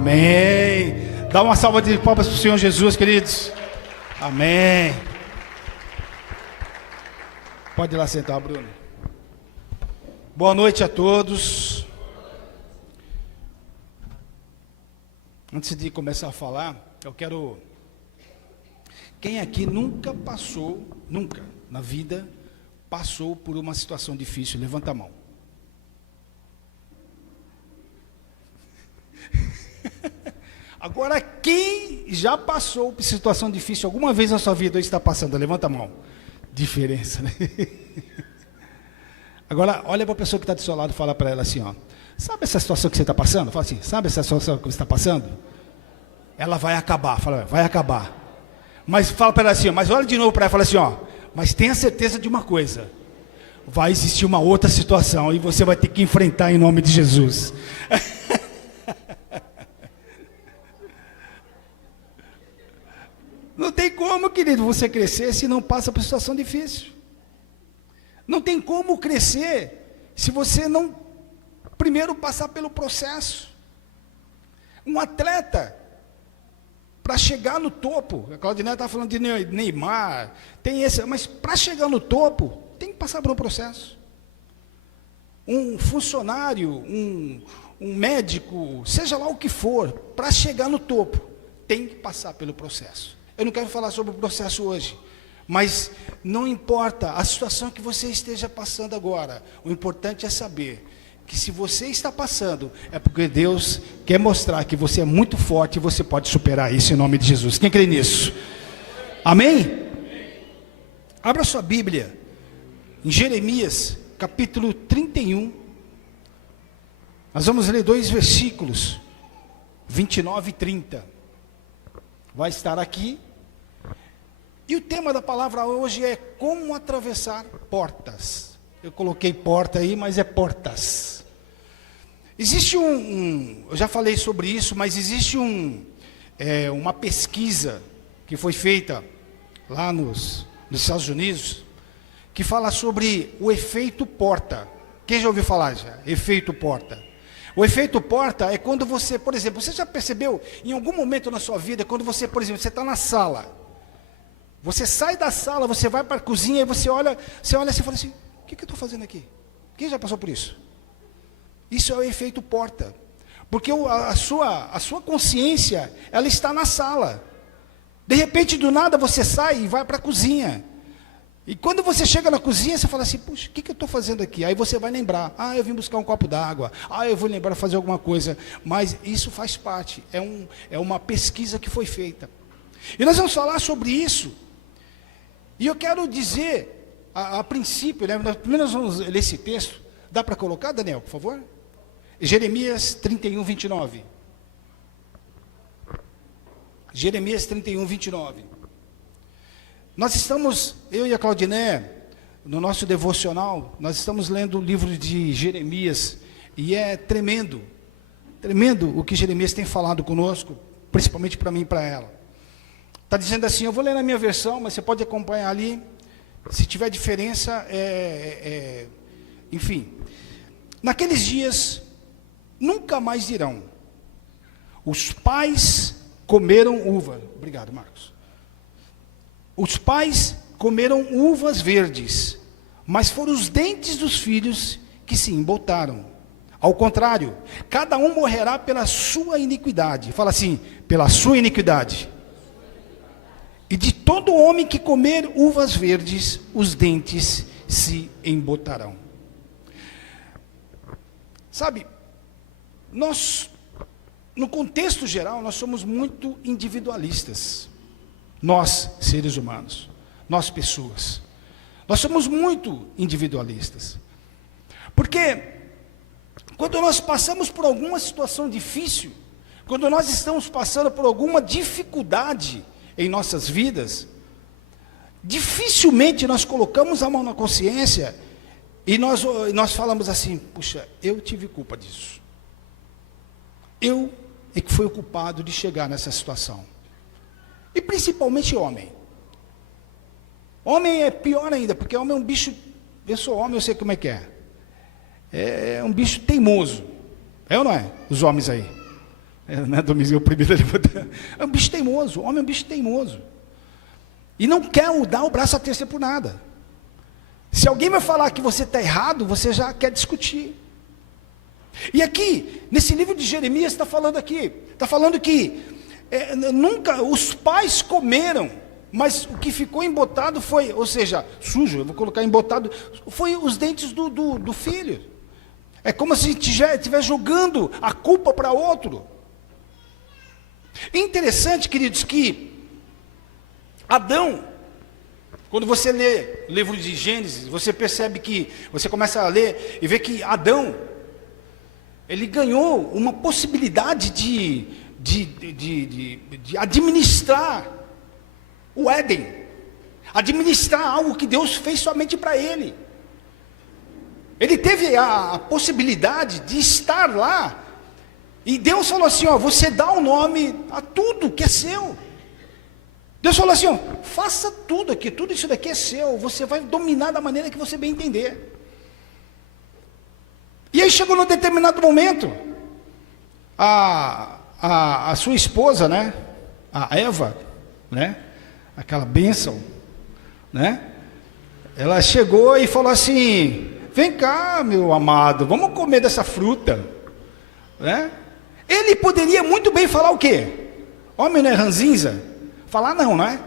Amém. Dá uma salva de palmas para o Senhor Jesus, queridos. Amém. Pode ir lá sentar, Bruno. Boa noite a todos. Antes de começar a falar, eu quero... Quem aqui nunca na vida, passou por uma situação difícil? Levanta a mão. Agora, quem já passou por situação difícil alguma vez na sua vida ou está passando? Levanta a mão. Diferença, né? Agora, olha para a pessoa que está do seu lado e fala para ela assim, ó. Sabe essa situação que você está passando? Fala assim, sabe essa situação que você está passando? Ela vai acabar, fala, vai acabar. Mas fala para ela assim, ó, mas olha de novo para ela e fala assim, ó. Mas tenha certeza de uma coisa. Vai existir uma outra situação e você vai ter que enfrentar em nome de Jesus. Não tem como, querido, você crescer se não passa por situação difícil. Não tem como crescer se você não primeiro passar pelo processo. Um atleta, para chegar no topo, a Claudinete estava falando de Neymar, tem esse, mas para chegar no topo, tem que passar por um processo. Um funcionário, um médico, seja lá o que for, para chegar no topo, tem que passar pelo processo. Eu não quero falar sobre o processo hoje, mas não importa a situação que você esteja passando agora, o importante é saber que se você está passando, é porque Deus quer mostrar que você é muito forte e você pode superar isso em nome de Jesus. Quem crê nisso? Amém? Abra sua Bíblia, em Jeremias, capítulo 31, nós vamos ler 2 versículos, 29 e 30, vai estar aqui. E o tema da palavra hoje é como atravessar portas. Eu coloquei porta aí, mas é portas. Existe eu já falei sobre isso, mas existe uma pesquisa que foi feita lá nos Estados Unidos, que fala sobre o efeito porta. Quem já ouviu falar já? Efeito porta. O efeito porta é quando você, por exemplo, você já percebeu em algum momento na sua vida, quando você, por exemplo, você está na sala, você sai da sala, você vai para a cozinha e você olha assim e fala assim, o que eu estou fazendo aqui? Quem já passou por isso? Isso é o efeito porta. Porque a sua consciência, ela está na sala. De repente, do nada, você sai e vai para a cozinha. E quando você chega na cozinha, você fala assim, puxa, o que eu estou fazendo aqui? Aí você vai lembrar, eu vim buscar um copo d'água, eu vou lembrar fazer alguma coisa. Mas isso faz parte, é uma pesquisa que foi feita. E nós vamos falar sobre isso. E eu quero dizer, a princípio, né, primeiro nós vamos ler esse texto. Dá para colocar, Daniel, por favor? Jeremias 31, 29. Jeremias 31, 29. Nós estamos, eu e a Claudiné, no nosso devocional, nós estamos lendo o livro de Jeremias. E é tremendo, tremendo o que Jeremias tem falado conosco, principalmente para mim e para ela. Está dizendo assim, eu vou ler na minha versão, mas você pode acompanhar ali. Se tiver diferença, enfim. Naqueles dias, nunca mais dirão, os pais comeram uva. Obrigado, Marcos. Os pais comeram uvas verdes, mas foram os dentes dos filhos que se embotaram. Ao contrário, cada um morrerá pela sua iniquidade. Fala assim, pela sua iniquidade. E de todo homem que comer uvas verdes, os dentes se embotarão. Sabe, nós, no contexto geral, nós somos muito individualistas. Nós, seres humanos, nós pessoas. Nós somos muito individualistas. Porque quando nós passamos por alguma situação difícil, quando nós estamos passando por alguma dificuldade em nossas vidas, dificilmente nós colocamos a mão na consciência e nós falamos assim, puxa, eu tive culpa disso. Eu é que fui o culpado de chegar nessa situação. E principalmente homem. Homem é pior ainda, porque homem é um bicho, eu sou homem, eu sei como é que é. É um bicho teimoso. É ou não é? Os homens aí. né, Domingos, o primeiro a levantar. É um bicho teimoso, o homem é um bicho teimoso. E não quer dar o braço a torcer por nada. Se alguém vai falar que você está errado, você já quer discutir. E aqui, nesse livro de Jeremias, está falando que nunca os pais comeram, mas o que ficou embotado foi, ou seja, sujo, eu vou colocar embotado, foi os dentes do filho. É como se estivesse jogando a culpa para outro. É interessante, queridos, que Adão, quando você lê o livro de Gênesis, você percebe que, você começa a ler e vê que Adão, ele ganhou uma possibilidade de administrar o Éden, administrar algo que Deus fez somente para ele. Ele teve a possibilidade de estar lá, e Deus falou assim, ó, você dá o nome a tudo que é seu. Deus falou assim, ó, faça tudo aqui, tudo isso daqui é seu, você vai dominar da maneira que você bem entender. E aí chegou num determinado momento, a sua esposa, né, a Eva, né, aquela bênção, né, ela chegou e falou assim, vem cá, meu amado, vamos comer dessa fruta, né? Ele poderia muito bem falar o quê? Homem não é ranzinza? Falar não, não é?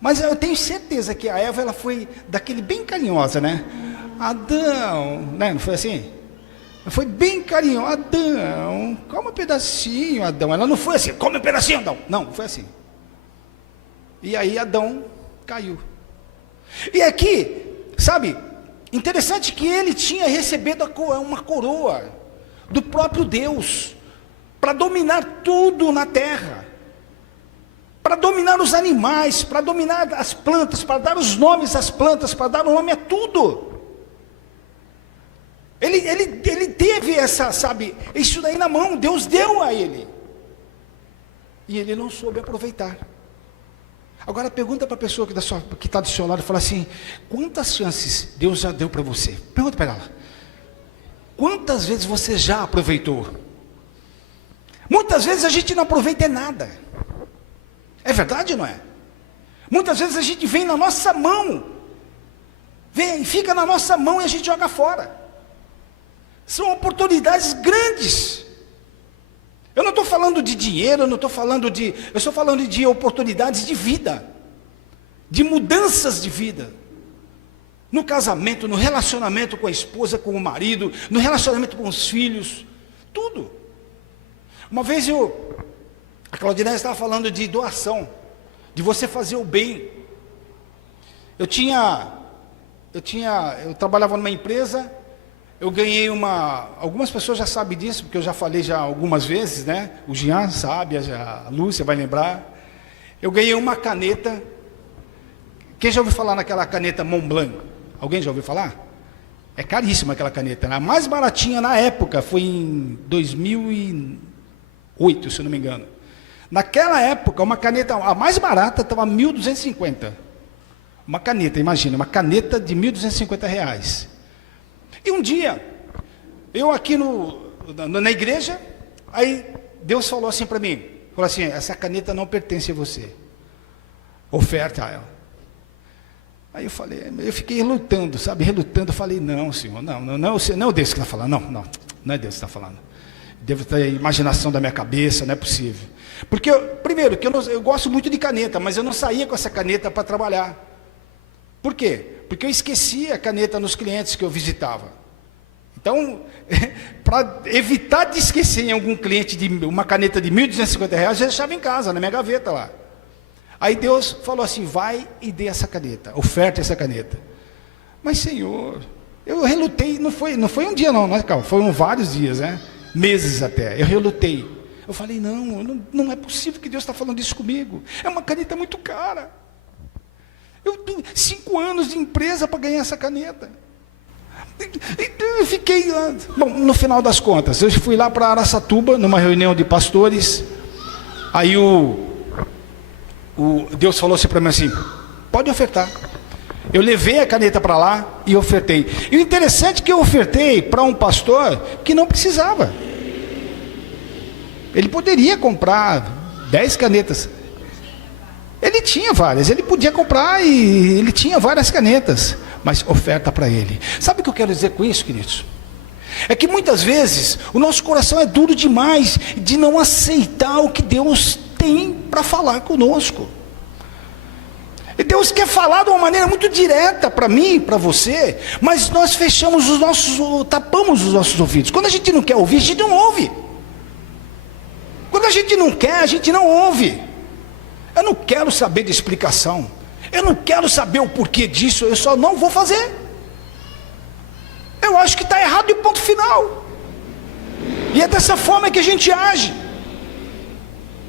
Mas eu tenho certeza que a Eva, ela foi daquele bem carinhosa, né? Adão, né? Não foi assim? Foi bem carinhosa. Adão, come um pedacinho, Adão. Ela não foi assim, come um pedacinho, Adão. Não, foi assim. E aí Adão caiu. E aqui, sabe, interessante que ele tinha recebido uma coroa do próprio Deus para dominar tudo na terra, para dominar os animais, para dominar as plantas, para dar os nomes às plantas, para dar o nome a tudo. Ele teve essa, sabe, isso daí na mão, Deus deu a ele. E ele não soube aproveitar. Agora pergunta para a pessoa que está do seu lado e fala assim, quantas chances Deus já deu para você? Pergunta para ela. Quantas vezes você já aproveitou? Muitas vezes a gente não aproveita nada. É verdade ou não é? Muitas vezes a gente vem na nossa mão, vem, fica na nossa mão e a gente joga fora. São oportunidades grandes. Eu não estou falando de dinheiro, eu estou falando de oportunidades de vida, de mudanças de vida. No casamento, no relacionamento com a esposa, com o marido, no relacionamento com os filhos, tudo. Uma vez a Claudinete estava falando de doação, de você fazer o bem. Eu trabalhava numa empresa, eu ganhei algumas pessoas já sabem disso, porque eu já falei já algumas vezes, né? O Jean sabe, a Lúcia vai lembrar. Eu ganhei uma caneta. Quem já ouviu falar naquela caneta Montblanc? Alguém já ouviu falar? É caríssima aquela caneta. A mais baratinha na época foi em 2008, se eu não me engano. Naquela época, uma caneta, a mais barata estava 1.250. Uma caneta, imagina, uma caneta de 1.250 reais. E um dia, eu aqui na igreja, aí Deus falou assim para mim, falou assim, essa caneta não pertence a você. Oferta a ela. Aí eu fiquei relutando, sabe, relutando, eu falei, não, Senhor, não é Deus que está falando, não é Deus que está falando. Deve ter a imaginação da minha cabeça, não é possível. Porque, primeiro, que eu gosto muito de caneta, mas eu não saía com essa caneta para trabalhar. Por quê? Porque eu esquecia a caneta nos clientes que eu visitava. Então, para evitar de esquecer em algum cliente de uma caneta de 1.250 reais, eu deixava em casa, na minha gaveta lá. Aí Deus falou assim, vai e dê essa caneta, oferta essa caneta. Mas Senhor, eu relutei, não foi um dia não, calma, foram vários dias, né? Meses até, eu relutei. Eu falei, não é possível que Deus está falando isso comigo. É uma caneta muito cara. Eu tenho 5 anos de empresa para ganhar essa caneta. Eu fiquei, bom, no final das contas, eu fui lá para Araçatuba, numa reunião de pastores. Aí Deus falou assim para mim assim, pode ofertar. Eu levei a caneta para lá e ofertei. E o interessante é que eu ofertei para um pastor que não precisava. Ele poderia comprar 10 canetas. Ele tinha várias, ele podia comprar e ele tinha várias canetas, mas oferta para ele. Sabe o que eu quero dizer com isso, queridos? É que muitas vezes o nosso coração é duro demais de não aceitar o que Deus tem para falar conosco. E Deus quer falar de uma maneira muito direta para mim, para você, mas nós tapamos os nossos ouvidos. Quando a gente não quer ouvir, a gente não ouve. Quando a gente não quer, a gente não ouve. Eu não quero saber de explicação. Eu não quero saber o porquê disso, eu só não vou fazer. Eu acho que está errado e ponto final. E é dessa forma que a gente age.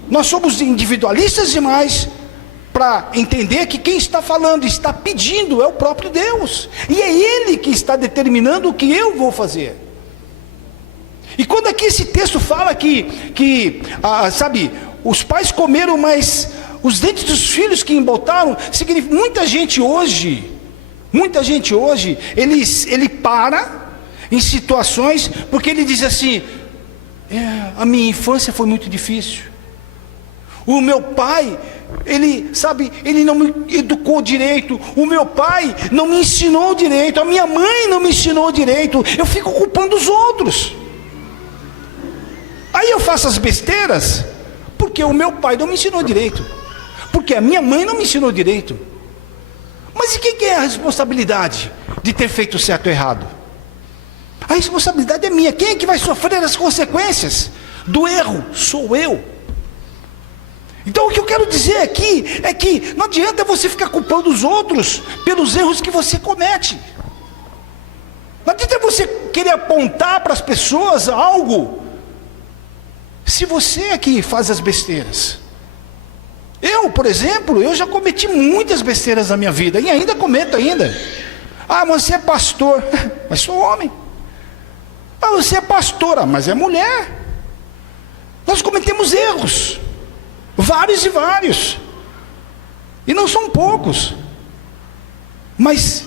Nós somos individualistas demais para entender que quem está falando, está pedindo, é o próprio Deus. E é Ele que está determinando o que eu vou fazer. E quando aqui esse texto fala sabe, os pais comeram, mas os dentes dos filhos que embotaram, significa muita gente hoje, ele para em situações, porque ele diz assim, a minha infância foi muito difícil. O meu pai, ele não me educou direito. O meu pai não me ensinou direito. A minha mãe não me ensinou direito. Eu fico culpando os outros. Aí eu faço as besteiras, porque o meu pai não me ensinou direito. Porque a minha mãe não me ensinou direito. Mas e quem é a responsabilidade de ter feito certo ou errado? A responsabilidade é minha. Quem é que vai sofrer as consequências do erro? Sou eu. Então o que eu quero dizer aqui é que não adianta você ficar culpando os outros pelos erros que você comete. Não adianta você querer apontar para as pessoas algo, se você é que faz as besteiras. Eu, por exemplo, eu já cometi muitas besteiras na minha vida, e ainda cometo ainda. Mas você é pastor, mas sou homem. Você é pastora, mas é mulher. Nós cometemos erros. Vários e vários. E não são poucos. Mas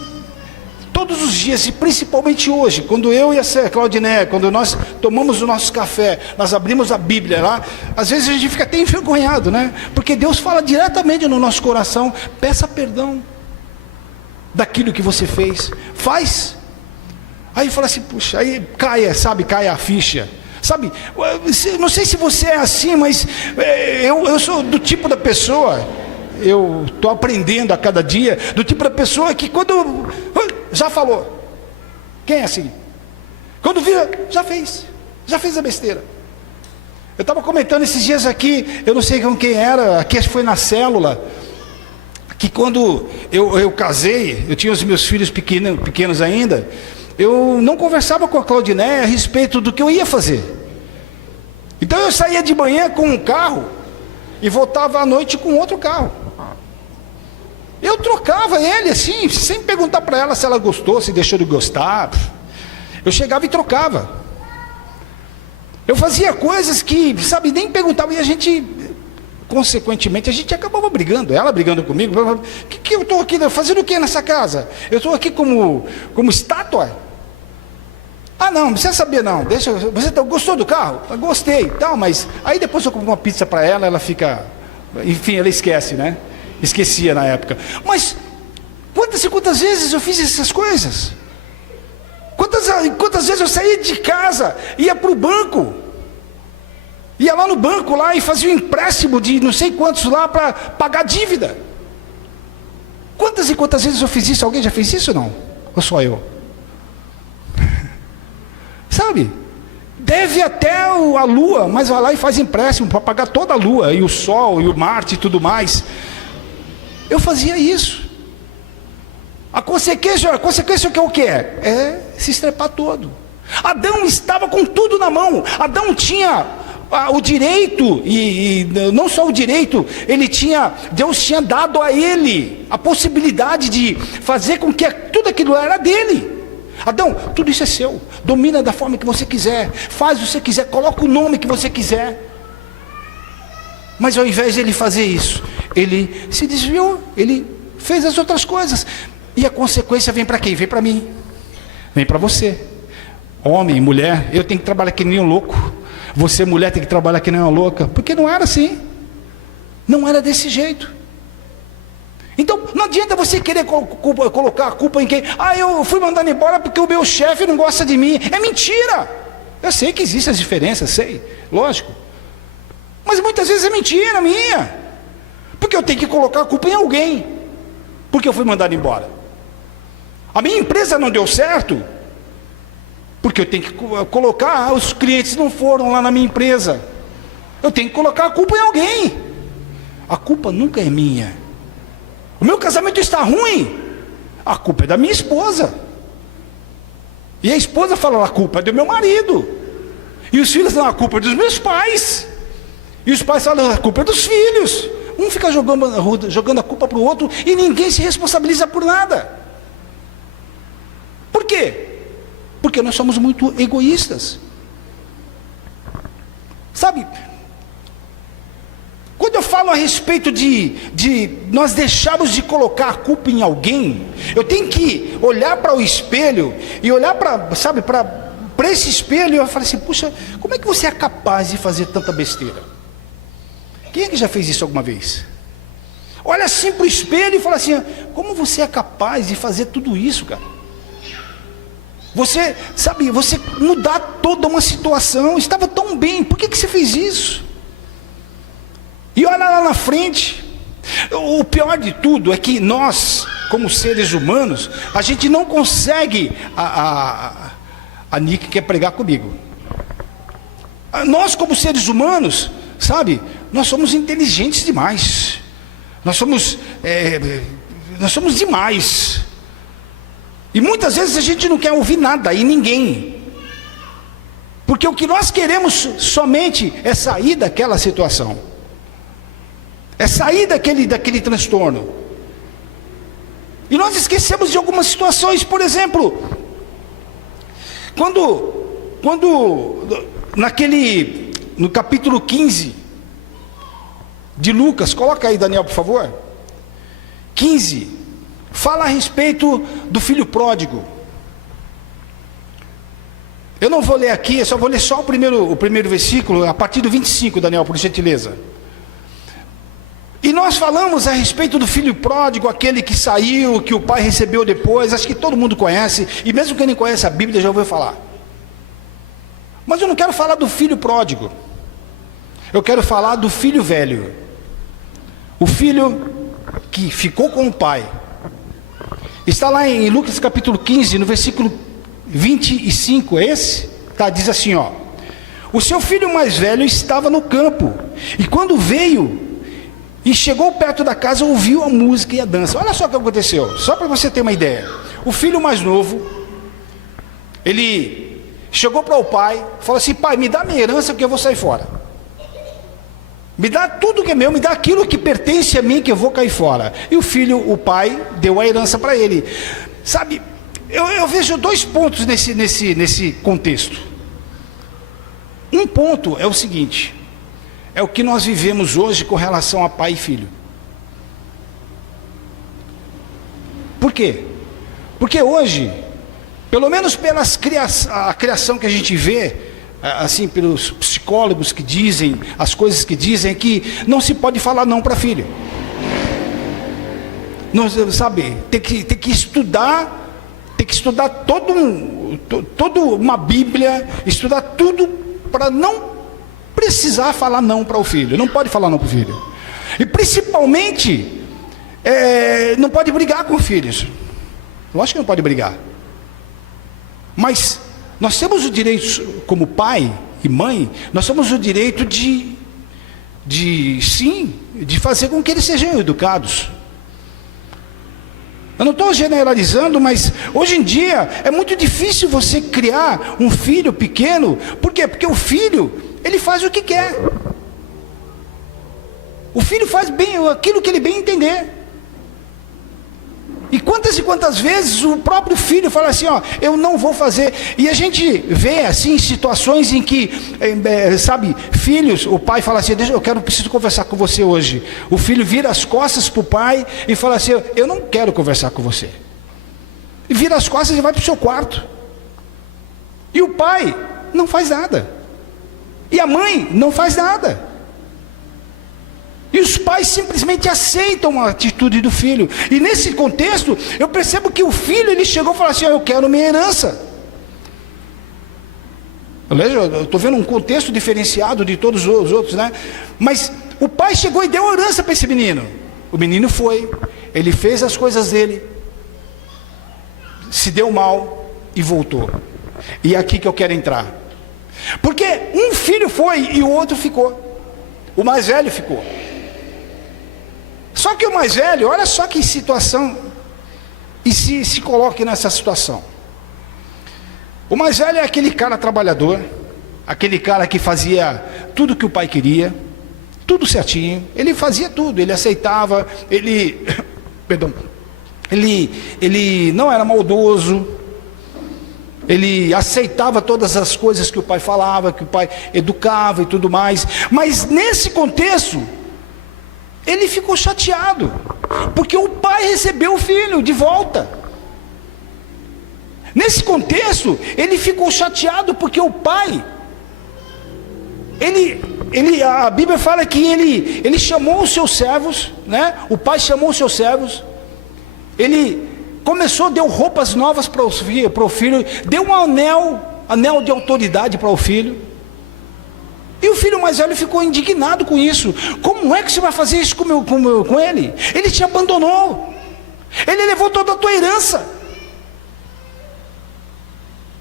todos os dias, e principalmente hoje, quando eu e a Claudiné, quando nós tomamos o nosso café, nós abrimos a Bíblia lá, às vezes a gente fica até envergonhado, né? Porque Deus fala diretamente no nosso coração, peça perdão daquilo que você fez. Faz. Aí fala assim, puxa, aí cai a ficha. Sabe, não sei se você é assim, mas eu sou do tipo da pessoa, eu estou aprendendo a cada dia, do tipo da pessoa que quando já falou, quem é assim? Quando vira, já fez a besteira. Eu estava comentando esses dias aqui, eu não sei com quem era, aqui acho que foi na célula, que quando eu casei, eu tinha os meus filhos pequenos ainda, eu não conversava com a Claudiné a respeito do que eu ia fazer. Então eu saía de manhã com um carro e voltava à noite com outro carro. Eu trocava ele assim, sem perguntar para ela se ela gostou, se deixou de gostar. Eu chegava e trocava. Eu fazia coisas que, sabe, nem perguntava, e a gente, consequentemente, a gente acabava brigando, ela brigando comigo. Que eu estou aqui fazendo o que nessa casa? Eu estou aqui como estátua? Não, não precisa saber não, deixa, você gostou do carro? Eu gostei, tal, mas aí depois eu compro uma pizza para ela, ela fica, enfim, ela esquece, né? Esquecia na época. Mas quantas vezes eu fiz essas coisas? Quantas vezes eu saía de casa, ia para o banco, ia lá no banco lá e fazia um empréstimo de não sei quantos lá para pagar dívida? Quantas e quantas vezes eu fiz isso? Alguém já fez isso ou não? Ou só eu? Sabe, deve até a lua, mas vai lá e faz empréstimo para pagar toda a lua, e o sol, e o Marte e tudo mais. Eu fazia isso. A consequência é o que é? É se estrepar todo. Adão estava com tudo na mão. Adão tinha o direito, e não só o direito, Deus tinha dado a ele a possibilidade de fazer com que tudo aquilo era dele. Adão, tudo isso é seu, domina da forma que você quiser, faz o que você quiser, coloca o nome que você quiser. Mas ao invés de ele fazer isso, ele se desviou, ele fez as outras coisas, e a consequência vem para quem? Vem para mim, vem para você, homem, mulher. Eu tenho que trabalhar que nem um louco, Você, mulher, tem que trabalhar que nem uma louca. Porque não era assim. Não era desse jeito. Então, não adianta você querer colocar a culpa em quem. Eu fui mandado embora porque o meu chefe não gosta de mim. É mentira. Eu sei que existem as diferenças, sei, lógico. Mas muitas vezes é mentira minha. Porque eu tenho que colocar a culpa em alguém. Porque eu fui mandado embora. A minha empresa não deu certo. Porque eu tenho que colocar, os clientes não foram lá na minha empresa. Eu tenho que colocar a culpa em alguém. A culpa nunca é minha. O meu casamento está ruim. A culpa é da minha esposa. E a esposa fala, a culpa é do meu marido. E os filhos falam, a culpa é dos meus pais. E os pais falam, a culpa é dos filhos. Um fica jogando a culpa para o outro e ninguém se responsabiliza por nada. Por quê? Porque nós somos muito egoístas. Sabe, quando eu falo a respeito de nós deixarmos de colocar a culpa em alguém, eu tenho que olhar para o espelho e olhar para esse espelho e eu falo assim, puxa, como é que você é capaz de fazer tanta besteira? Quem é que já fez isso alguma vez? Olha assim para o espelho e fala assim, como você é capaz de fazer tudo isso, cara? Você mudar toda uma situação, estava tão bem, por que você fez isso? E olha lá na frente, o pior de tudo é que nós, como seres humanos, a gente não consegue, a Nick quer pregar comigo, nós como seres humanos, sabe, nós somos inteligentes demais, nós somos demais, e muitas vezes a gente não quer ouvir nada e ninguém, porque o que nós queremos somente é sair daquela situação, é sair daquele transtorno, e nós esquecemos de algumas situações. Por exemplo, no capítulo 15 de Lucas, coloca aí, Daniel, por favor, 15, fala a respeito do filho pródigo. Eu não vou ler aqui, eu só vou ler só o primeiro versículo, a partir do 25, Daniel, por gentileza. E nós falamos a respeito do filho pródigo, aquele que saiu, que o pai recebeu depois, acho que todo mundo conhece, e mesmo quem não conhece a Bíblia já ouviu falar. Mas eu não quero falar do filho pródigo, eu quero falar do filho velho, o filho que ficou com o pai. Está lá em Lucas capítulo 15, no versículo 25, é esse? Tá, diz assim, ó: o seu filho mais velho estava no campo, e quando veio e chegou perto da casa, ouviu a música e a dança. Olha só o que aconteceu, só para você ter uma ideia. O filho mais novo, ele chegou para o pai, falou assim: pai, me dá minha herança que eu vou sair fora, me dá tudo que é meu, me dá aquilo que pertence a mim que eu vou cair fora. E o pai deu a herança para ele. Sabe, eu vejo dois pontos nesse contexto. Um ponto é o seguinte: é o que nós vivemos hoje com relação a pai e filho. Por quê? Porque hoje, pelo menos a criação que a gente vê, assim, pelos psicólogos que dizem, as coisas que dizem, que não se pode falar não para filho. Não, sabe, tem que estudar toda uma Bíblia, estudar tudo para não precisar falar não para o filho. Não pode falar não para o filho. E principalmente, não pode brigar com filhos. Lógico que não pode brigar. Mas nós temos o direito, como pai e mãe, nós temos o direito de fazer com que eles sejam educados. Eu não estou generalizando, mas hoje em dia é muito difícil você criar um filho pequeno. Por quê? Porque o filho, ele faz o que quer. O filho faz bem aquilo que ele bem entender. E quantas vezes o próprio filho fala assim, ó, eu não vou fazer. E a gente vê assim situações em que, sabe, filhos, o pai fala assim, preciso conversar com você hoje. O filho vira as costas para o pai e fala assim, eu não quero conversar com você. E vira as costas e vai para o seu quarto. E o pai não faz nada. E a mãe não faz nada. E os pais simplesmente aceitam a atitude do filho. E nesse contexto, eu percebo que o filho, ele chegou e falou assim: eu quero minha herança. Eu estou vendo um contexto diferenciado de todos os outros, né? Mas o pai chegou e deu a herança para esse menino. O menino foi, ele fez as coisas dele, se deu mal e voltou. E é aqui que eu quero entrar. Porque um filho foi e o outro ficou. O mais velho ficou. Só que o mais velho, olha só que situação, e se coloque nessa situação. O mais velho é aquele cara trabalhador, aquele cara que fazia tudo que o pai queria, tudo certinho, ele fazia tudo, ele aceitava, ele não era maldoso, ele aceitava todas as coisas que o pai falava, que o pai educava e tudo mais. Mas nesse contexto, ele ficou chateado, porque o pai recebeu o filho de volta. Nesse contexto, ele ficou chateado porque o pai, a Bíblia fala que ele chamou os seus servos, né? O pai chamou os seus servos, ele começou, deu roupas novas para o filho, deu um anel de autoridade para o filho. E o filho mais velho ficou indignado com isso. Como é que você vai fazer isso com ele? Ele te abandonou, ele levou toda a tua herança,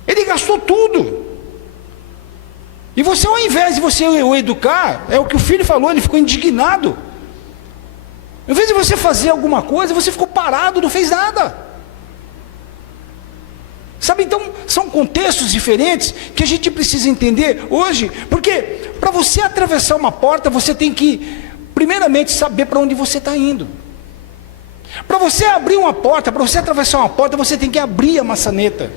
ele gastou tudo. E você, ao invés de você o educar, é o que o filho falou, ele ficou indignado. Ao invés de você fazer alguma coisa, você ficou parado, não fez nada. Sabe, então, são contextos diferentes que a gente precisa entender hoje. Porque para você atravessar uma porta, você tem que, primeiramente, saber para onde você está indo. Para você abrir uma porta, para você atravessar uma porta, você tem que abrir a maçaneta.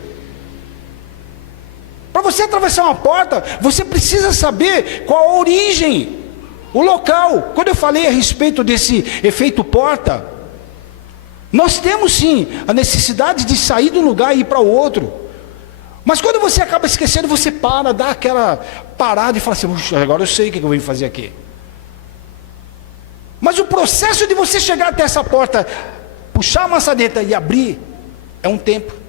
Para você atravessar uma porta, você precisa saber qual a origem, o local. Quando eu falei a respeito desse efeito porta, nós temos sim a necessidade de sair de um lugar e ir para o outro. Mas quando você acaba esquecendo, você para, dá aquela parada e fala assim: puxa, agora eu sei o que eu vim fazer aqui. Mas o processo de você chegar até essa porta, puxar a maçaneta e abrir, é um tempo.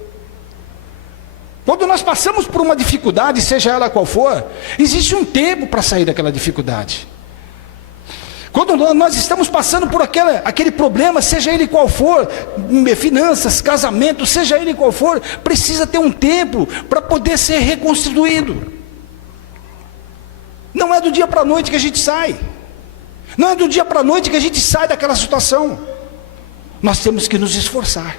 Quando nós passamos por uma dificuldade, seja ela qual for, existe um tempo para sair daquela dificuldade. Quando nós estamos passando por aquele problema, seja ele qual for, finanças, casamento, seja ele qual for, precisa ter um tempo para poder ser reconstruído. Não é do dia para a noite que a gente sai. Não é do dia para a noite que a gente sai daquela situação. Nós temos que nos esforçar.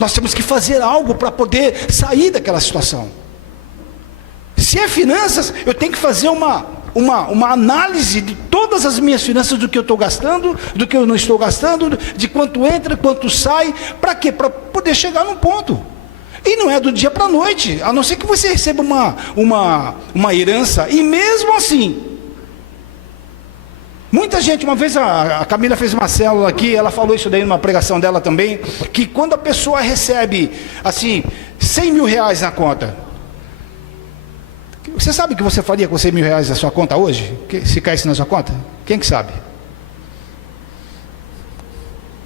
Nós temos que fazer algo para poder sair daquela situação. Se é finanças, eu tenho que fazer uma análise de todas as minhas finanças, do que eu estou gastando, do que eu não estou gastando, de quanto entra, quanto sai. Para quê? Para poder chegar num ponto. E não é do dia para a noite, a não ser que você receba uma herança. E mesmo assim, muita gente, uma vez a Camila fez uma célula aqui, ela falou isso daí numa pregação dela também, que quando a pessoa recebe assim 100 mil reais na conta, você sabe o que você faria com 100 mil reais na sua conta hoje? Se caísse na sua conta? Quem que sabe?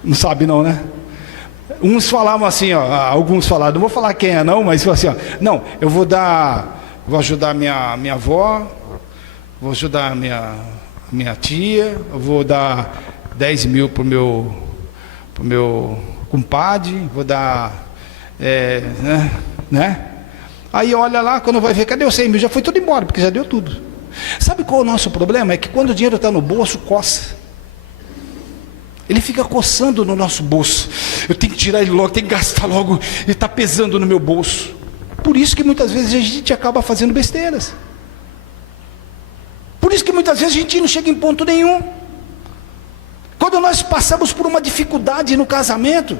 Não sabe não, né? Uns falavam assim, ó, alguns falaram, não vou falar quem é não, mas assim, ó, não, eu vou ajudar minha avó, vou ajudar minha tia, eu vou dar 10 mil pro meu compadre, vou dar, né? Aí olha lá, quando vai ver, cadê os 100 mil? Já foi tudo embora, porque já deu tudo. Sabe qual é o nosso problema? É que quando o dinheiro está no bolso, coça. Ele fica coçando no nosso bolso. Eu tenho que tirar ele logo, tenho que gastar logo, ele está pesando no meu bolso. Por isso que muitas vezes a gente acaba fazendo besteiras. Por isso que muitas vezes a gente não chega em ponto nenhum. Quando nós passamos por uma dificuldade no casamento,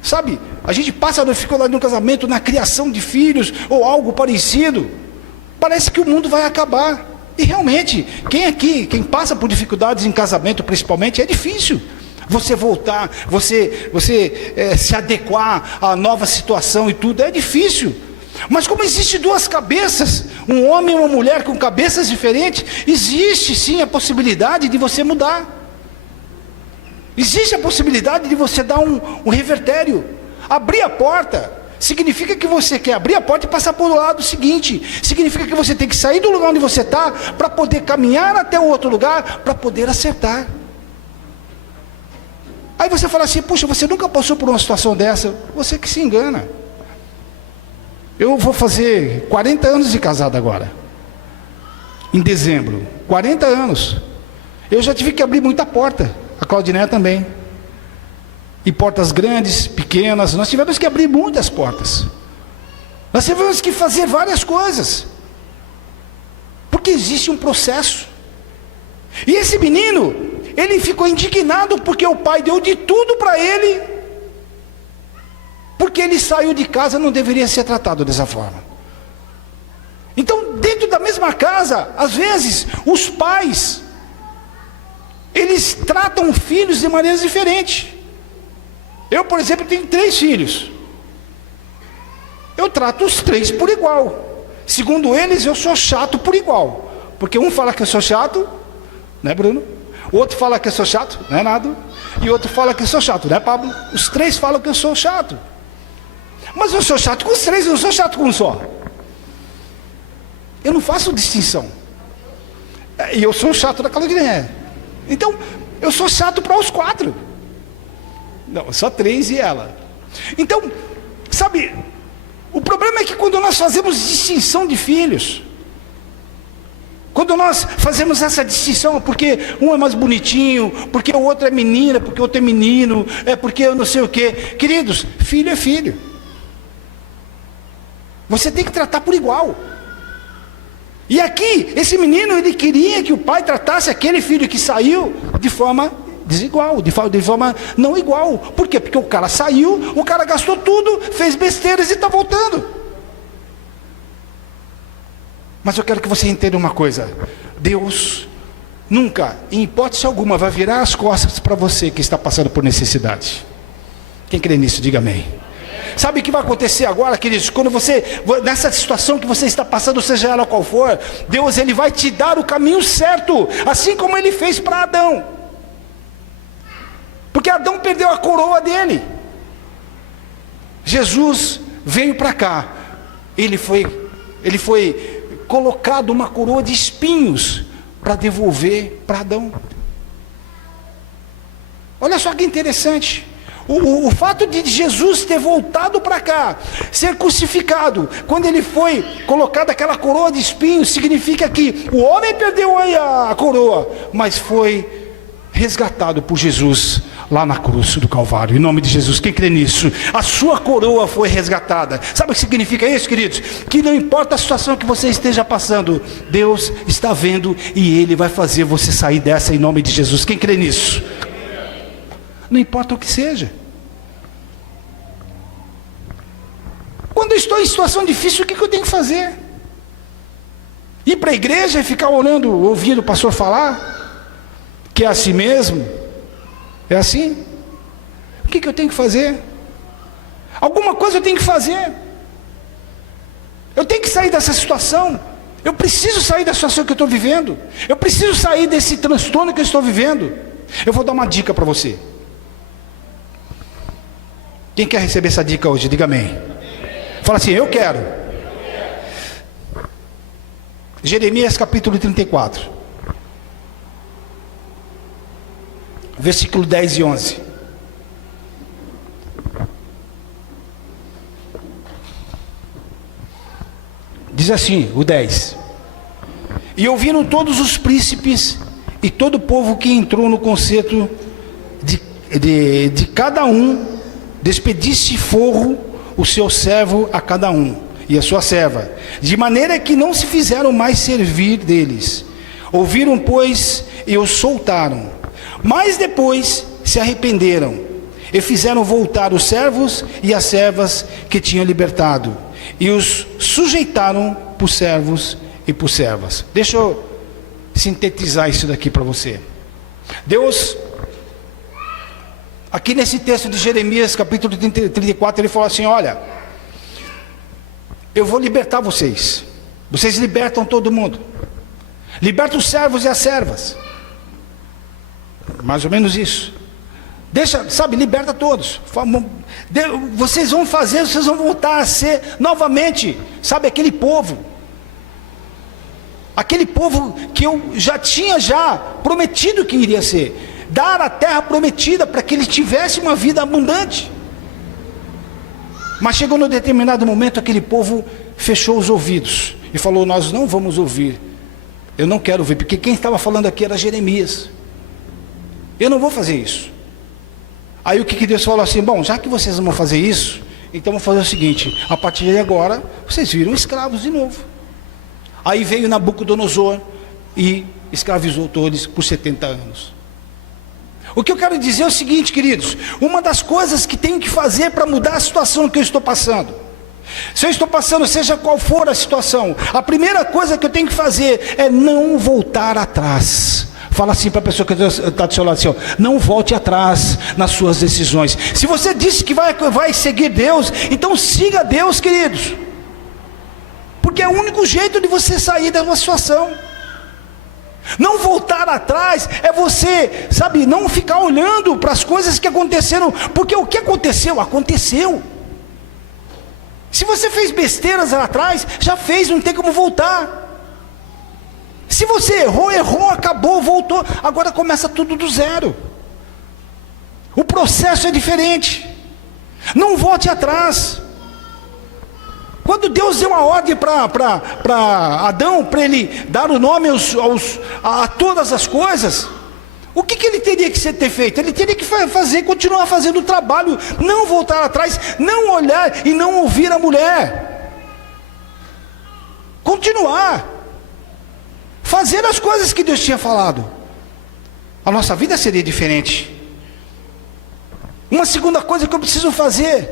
sabe, a gente passa uma dificuldade no casamento, na criação de filhos, ou algo parecido, parece que o mundo vai acabar. E realmente, quem passa por dificuldades em casamento principalmente, é difícil você voltar, você se adequar à nova situação e tudo, é difícil. Mas como existe duas cabeças, um homem e uma mulher com cabeças diferentes, existe sim a possibilidade de você mudar. Existe a possibilidade de você dar um revertério. Abrir a porta significa que você quer abrir a porta e passar para o lado seguinte. Significa que você tem que sair do lugar onde você está para poder caminhar até o outro lugar, para poder acertar. Aí você fala assim, puxa, você nunca passou por uma situação dessa. Você que se engana. Eu vou fazer 40 anos de casado agora, em dezembro, 40 anos. Eu já tive que abrir muita porta, a Claudineia também. E portas grandes, pequenas, nós tivemos que abrir muitas portas. Nós tivemos que fazer várias coisas. Porque existe um processo. E esse menino, ele ficou indignado porque o pai deu de tudo para ele. Porque ele saiu de casa, não deveria ser tratado dessa forma. Então, dentro da mesma casa, às vezes, os pais, eles tratam filhos de maneiras diferentes. Eu, por exemplo, tenho 3 filhos. Eu trato os 3 por igual. Segundo eles, eu sou chato por igual. Porque um fala que eu sou chato, né, Bruno? O outro fala que eu sou chato, não é nada. E outro fala que eu sou chato, né, Pablo? Os 3 falam que eu sou chato. Mas eu sou chato com os 3, eu não sou chato com um só. Eu não faço distinção. E eu sou chato da Claudineia. Então, eu sou chato para os 4. Não, só 3 e ela. Então, sabe, o problema é que quando nós fazemos distinção de filhos, quando nós fazemos essa distinção, porque um é mais bonitinho, porque o outro é menina, porque o outro é menino, é porque eu não sei o quê. Queridos, filho é filho. Você tem que tratar por igual. E aqui, esse menino, ele queria que o pai tratasse aquele filho que saiu de forma desigual, de forma não igual. Por quê? Porque o cara saiu, o cara gastou tudo, fez besteiras e está voltando. Mas eu quero que você entenda uma coisa. Deus nunca, em hipótese alguma, vai virar as costas para você que está passando por necessidade. Quem crê nisso, diga amém. Sabe o que vai acontecer agora, queridos? Quando você, nessa situação que você está passando, seja ela qual for, Deus, Ele vai te dar o caminho certo, assim como Ele fez para Adão. Porque Adão perdeu a coroa dele. Jesus veio para cá, ele foi colocado uma coroa de espinhos para devolver para Adão. Olha só que interessante. O fato de Jesus ter voltado para cá, ser crucificado, quando ele foi colocado aquela coroa de espinhos, significa que o homem perdeu a coroa, mas foi resgatado por Jesus lá na cruz do Calvário. Em nome de Jesus, quem crê nisso? A sua coroa foi resgatada. Sabe o que significa isso, queridos? Que não importa a situação que você esteja passando, Deus está vendo e Ele vai fazer você sair dessa em nome de Jesus. Quem crê nisso? Não importa o que seja. Quando eu estou em situação difícil, o que eu tenho que fazer? Ir para a igreja e ficar olhando, ouvindo o pastor falar? Que é assim mesmo? É assim? O que eu tenho que fazer? Alguma coisa eu tenho que fazer. Eu tenho que sair dessa situação. Eu preciso sair da situação que eu estou vivendo. Eu preciso sair desse transtorno que eu estou vivendo. Eu vou dar uma dica para você. Quem quer receber essa dica hoje? Diga amém. Fala assim, eu quero. Jeremias capítulo 34. Versículo 10 e 11. Diz assim, o 10. E ouviram todos os príncipes e todo o povo que entrou no concerto de cada um, despedisse forro o seu servo a cada um, e a sua serva, de maneira que não se fizeram mais servir deles. Ouviram, pois, e os soltaram. Mas depois se arrependeram, e fizeram voltar os servos e as servas que tinham libertado, e os sujeitaram por servos e por servas. Deixa eu sintetizar isso daqui para você. Deus, aqui nesse texto de Jeremias, capítulo 34, ele fala assim, olha, eu vou libertar vocês. Vocês libertam todo mundo. Liberta os servos e as servas. Mais ou menos isso. Deixa, sabe, liberta todos. Vocês vão fazer, vocês vão voltar a ser novamente, sabe, aquele povo que eu já tinha prometido que iria ser. Dar a terra prometida para que ele tivesse uma vida abundante. Mas chegou num determinado momento, aquele povo fechou os ouvidos e falou: nós não vamos ouvir. Eu não quero ouvir, porque quem estava falando aqui era Jeremias. Eu não vou fazer isso. Aí o que Deus falou assim: bom, já que vocês não vão fazer isso, então vamos fazer o seguinte: a partir de agora, vocês viram escravos de novo. Aí veio Nabucodonosor e escravizou todos por 70 anos. O que eu quero dizer é o seguinte, queridos: uma das coisas que tenho que fazer para mudar a situação que eu estou passando, se eu estou passando, seja qual for a situação, a primeira coisa que eu tenho que fazer é não voltar atrás. Fala assim para a pessoa que está do seu lado assim, ó: não volte atrás nas suas decisões. Se você disse que vai seguir Deus, então siga Deus, queridos, porque é o único jeito de você sair dessa situação. Não voltar atrás é você, sabe, não ficar olhando para as coisas que aconteceram, porque o que aconteceu, aconteceu. Se você fez besteiras lá atrás, já fez, não tem como voltar. Se você errou, acabou, voltou, agora começa tudo do zero. O processo é diferente. Não volte atrás. Quando Deus deu a ordem para Adão, para ele dar o nome a todas as coisas, o que ele teria que ter feito? Ele teria que continuar fazendo o trabalho, não voltar atrás, não olhar e não ouvir a mulher. Continuar. Fazer as coisas que Deus tinha falado. A nossa vida seria diferente. Uma segunda coisa que eu preciso fazer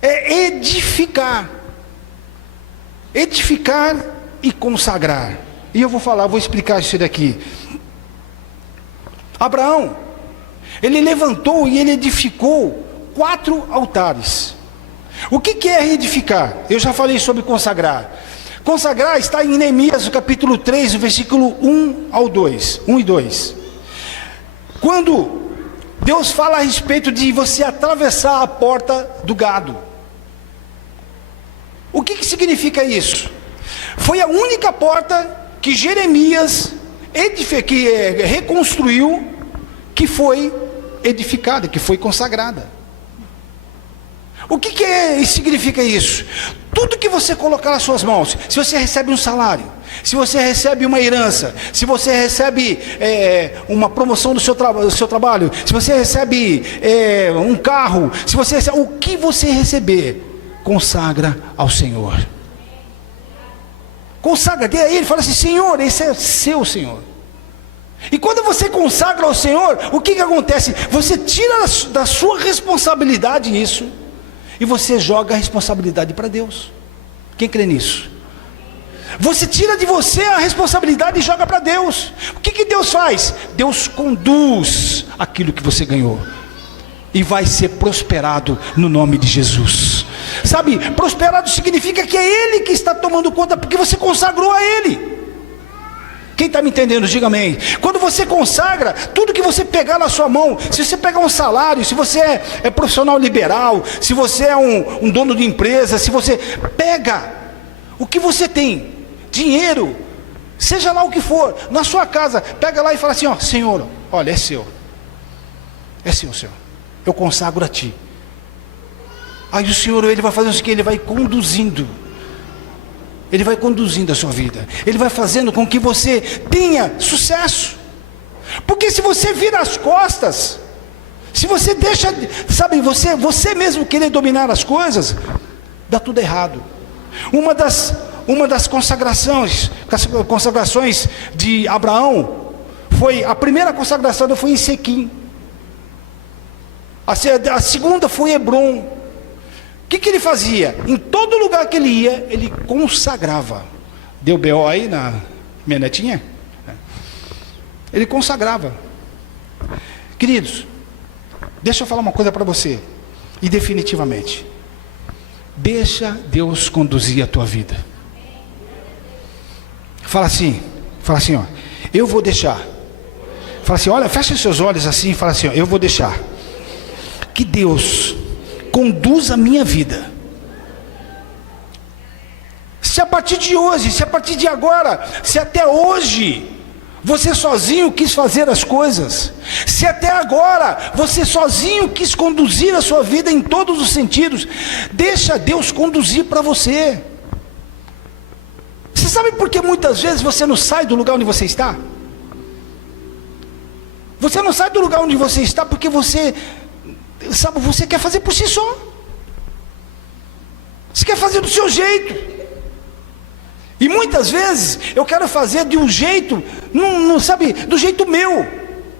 é edificar. Edificar e consagrar. E eu vou explicar isso daqui. Abraão, ele levantou e ele edificou 4 altares. O que é edificar? Eu já falei sobre consagrar. Consagrar está em Neemias, no capítulo 3, o versículo 1 e 2. Quando Deus fala a respeito de você atravessar a porta do gado. O que significa isso? Foi a única porta que Jeremias reconstruiu, que foi edificada, que foi consagrada. O que significa isso? Tudo que você colocar nas suas mãos, se você recebe um salário, se você recebe uma herança, se você recebe uma promoção do seu trabalho, se você recebe um carro, se você recebe, o que você receber, consagra ao Senhor. Consagra a Ele, fala assim: Senhor, esse é seu, Senhor. E quando você consagra ao Senhor, o que acontece? Você tira da sua responsabilidade isso, e você joga a responsabilidade para Deus. Quem crê nisso? Você tira de você a responsabilidade e joga para Deus. O que Deus faz? Deus conduz aquilo que você ganhou, e vai ser prosperado no nome de Jesus. Sabe, prosperado significa que é Ele que está tomando conta, porque você consagrou a Ele. Quem está me entendendo, diga amém. Quando você consagra, tudo que você pegar na sua mão, se você pegar um salário, se você é profissional liberal, se você é um dono de empresa, se você pega o que você tem, dinheiro, seja lá o que for, na sua casa, pega lá e fala assim: ó, Senhor, olha, é seu, Senhor, eu consagro a Ti. Aí o Senhor, Ele vai fazer o que? Ele vai conduzindo a sua vida. Ele vai fazendo com que você tenha sucesso. Porque se você vira as costas, se você deixa, sabe, você mesmo querer dominar as coisas, dá tudo errado. Uma das consagrações de Abraão a primeira consagração foi em Sequim. A segunda foi em Hebrom. O que ele fazia? Em todo lugar que ele ia, ele consagrava. Deu B.O. aí na minha netinha? Ele consagrava. Queridos, deixa eu falar uma coisa para você. E definitivamente, Deixa Deus conduzir a tua vida. Fala assim, ó, eu vou deixar. Fala assim, olha, fecha os seus olhos assim e fala assim, ó, eu vou deixar que Deus conduza a minha vida. Se a partir de hoje, se a partir de agora, se até hoje você sozinho quis fazer as coisas, se até agora você sozinho quis conduzir a sua vida em todos os sentidos, deixa Deus conduzir para você. Você sabe por que muitas vezes você não sai do lugar onde você está? Você não sai do lugar onde você está porque você quer fazer por si só. Você quer fazer do seu jeito. E muitas vezes eu quero fazer de um jeito, não sabe, do jeito meu.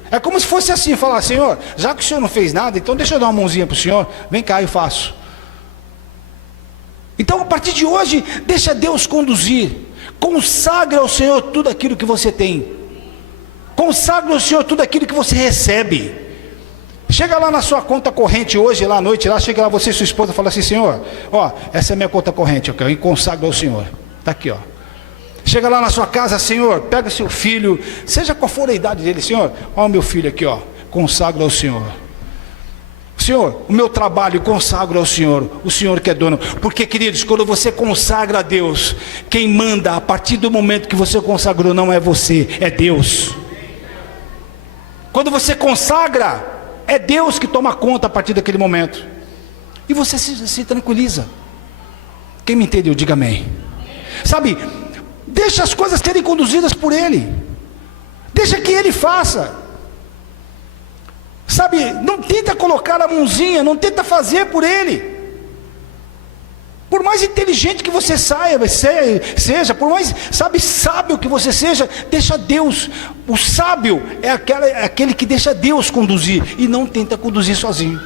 É como se fosse assim, falar, Senhor, já que o Senhor não fez nada, então deixa eu dar uma mãozinha para o Senhor, vem cá, eu faço. Então a partir de hoje, deixa Deus conduzir. Consagra ao Senhor tudo aquilo que você tem. Consagra ao Senhor tudo aquilo que você recebe. Chega lá na sua conta corrente hoje, lá à noite, lá, chega lá você e sua esposa e fala assim, Senhor, ó, essa é a minha conta corrente, ok? Eu consagro ao Senhor. Está aqui, ó. Chega lá na sua casa, Senhor, pega seu filho, seja qual for a idade dele, Senhor, ó o meu filho aqui, ó, consagro ao Senhor. Senhor, o meu trabalho consagro ao Senhor, o Senhor que é dono. Porque, queridos, quando você consagra a Deus, quem manda a partir do momento que você consagrou não é você, é Deus. Quando você consagra, é Deus que toma conta a partir daquele momento. E você se tranquiliza. Quem me entendeu, diga amém. Sabe, deixa as coisas serem conduzidas por Ele. Deixa que Ele faça. Sabe, não tenta colocar a mãozinha, não tenta fazer por Ele. Por mais inteligente que você seja, por mais, sábio que você seja, deixa Deus. O sábio é aquele que deixa Deus conduzir e não tenta conduzir sozinho.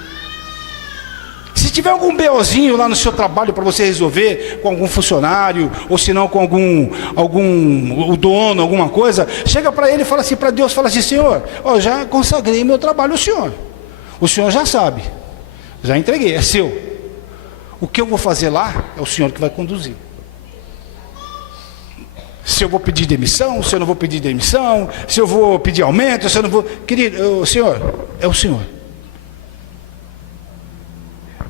Se tiver algum BOzinho lá no seu trabalho para você resolver com algum funcionário, ou se não com o dono, alguma coisa, chega para ele e fala assim, para Deus, fala assim, Senhor, ó, já consagrei meu trabalho ao Senhor. O Senhor já sabe, já entreguei, é seu. O que eu vou fazer lá é o Senhor que vai conduzir. Se eu vou pedir demissão, se eu não vou pedir demissão, se eu vou pedir aumento, se eu não vou... Querido, Senhor, é o Senhor.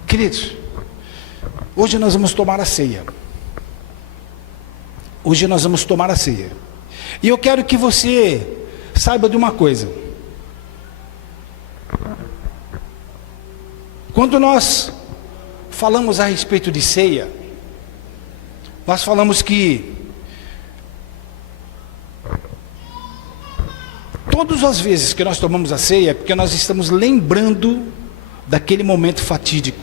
Queridos, hoje nós vamos tomar a ceia. Hoje nós vamos tomar a ceia. E eu quero que você saiba de uma coisa. Quando nós falamos a respeito de ceia, nós falamos que todas as vezes que nós tomamos a ceia é porque nós estamos lembrando daquele momento fatídico,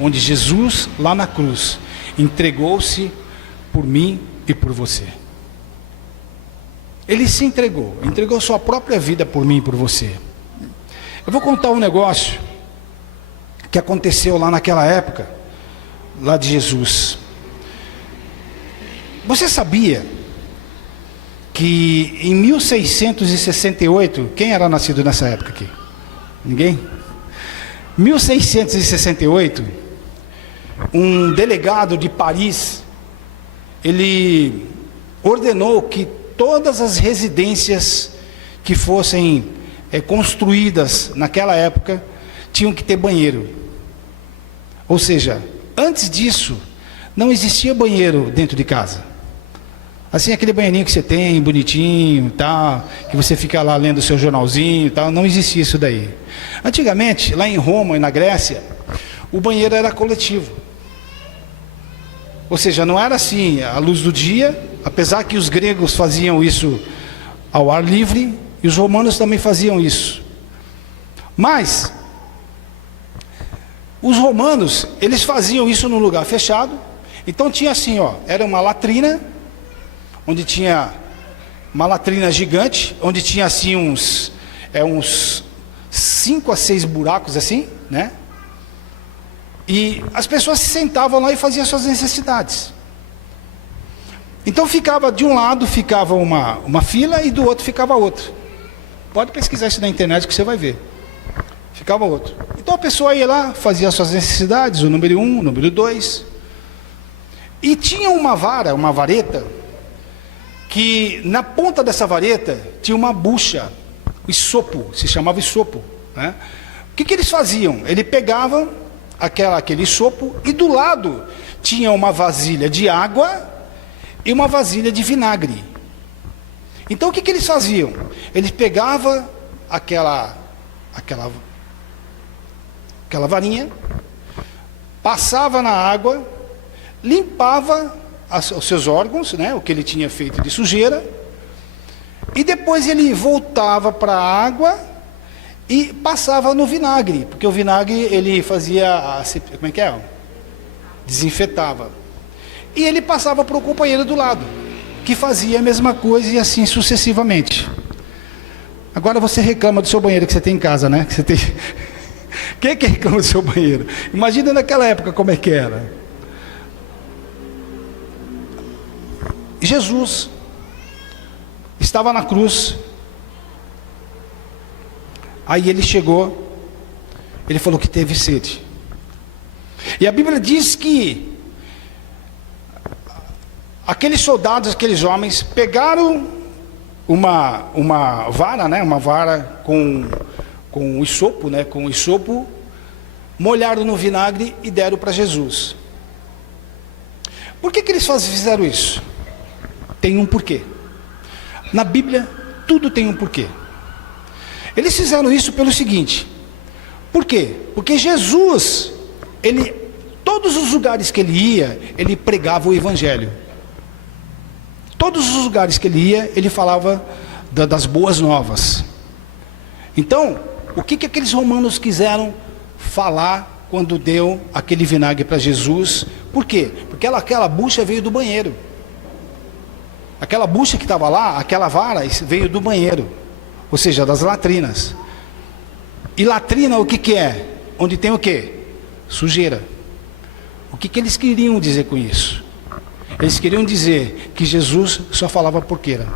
onde Jesus, lá na cruz, entregou-se por mim e por você. Ele se entregou sua própria vida por mim e por você. Eu vou contar um negócio que aconteceu lá naquela época, lá de Jesus. Você sabia que em 1668, quem era nascido nessa época aqui? Ninguém? 1668, um delegado de Paris, ele ordenou que todas as residências que fossem construídas naquela época tinham que ter banheiro. Ou seja, antes disso não existia banheiro dentro de casa. Assim, aquele banheirinho que você tem, bonitinho, tal, que você fica lá lendo o seu jornalzinho, tal, não existia isso daí. Antigamente, lá em Roma e na Grécia, o banheiro era coletivo. Ou seja, não era assim, à luz do dia, apesar que os gregos faziam isso ao ar livre, e os romanos também faziam isso. Mas os romanos, eles faziam isso num lugar fechado. Então tinha assim, ó, era uma latrina, onde tinha uma latrina gigante, onde tinha assim uns 5 a 6 buracos assim, né? E as pessoas se sentavam lá e faziam suas necessidades. Então ficava, de um lado ficava uma fila e do outro ficava outra. Pode pesquisar isso na internet que você vai ver. Ficava outro. Então a pessoa ia lá, fazia suas necessidades, o número 1, o número 2. E tinha uma vara, uma vareta, que na ponta dessa vareta tinha uma bucha, isopo, se chamava isopo, né? O que eles faziam? Ele pegava aquele isopo e do lado tinha uma vasilha de água e uma vasilha de vinagre. Então o que eles faziam? Eles pegavam aquela varinha, passava na água, limpava os seus órgãos, né, o que ele tinha feito de sujeira, e depois ele voltava para a água e passava no vinagre, porque o vinagre ele fazia, como é que é? Desinfetava. E ele passava para o companheiro do lado, que fazia a mesma coisa e assim sucessivamente. Agora você reclama do seu banheiro que você tem em casa, né? Que você tem... Quem é que reclama do seu banheiro? Imagina naquela época como é que era. Jesus estava na cruz. Aí ele chegou, ele falou que teve sede. E a Bíblia diz que aqueles soldados, aqueles homens, pegaram uma vara, né? Uma vara com isopo, né? Com isopo, molharam no vinagre e deram para Jesus. Por que eles fizeram isso? Tem um porquê. Na Bíblia, tudo tem um porquê. Eles fizeram isso pelo seguinte. Por quê? Porque Jesus, todos os lugares que ele ia, ele pregava o Evangelho. Todos os lugares que ele ia, ele falava das boas novas. Então, o que aqueles romanos quiseram falar quando deu aquele vinagre para Jesus? Por quê? Porque aquela bucha veio do banheiro. Aquela bucha que estava lá, aquela vara, veio do banheiro. Ou seja, das latrinas. E latrina o que é? Onde tem o quê? Sujeira. O que eles queriam dizer com isso? Eles queriam dizer que Jesus só falava porqueira.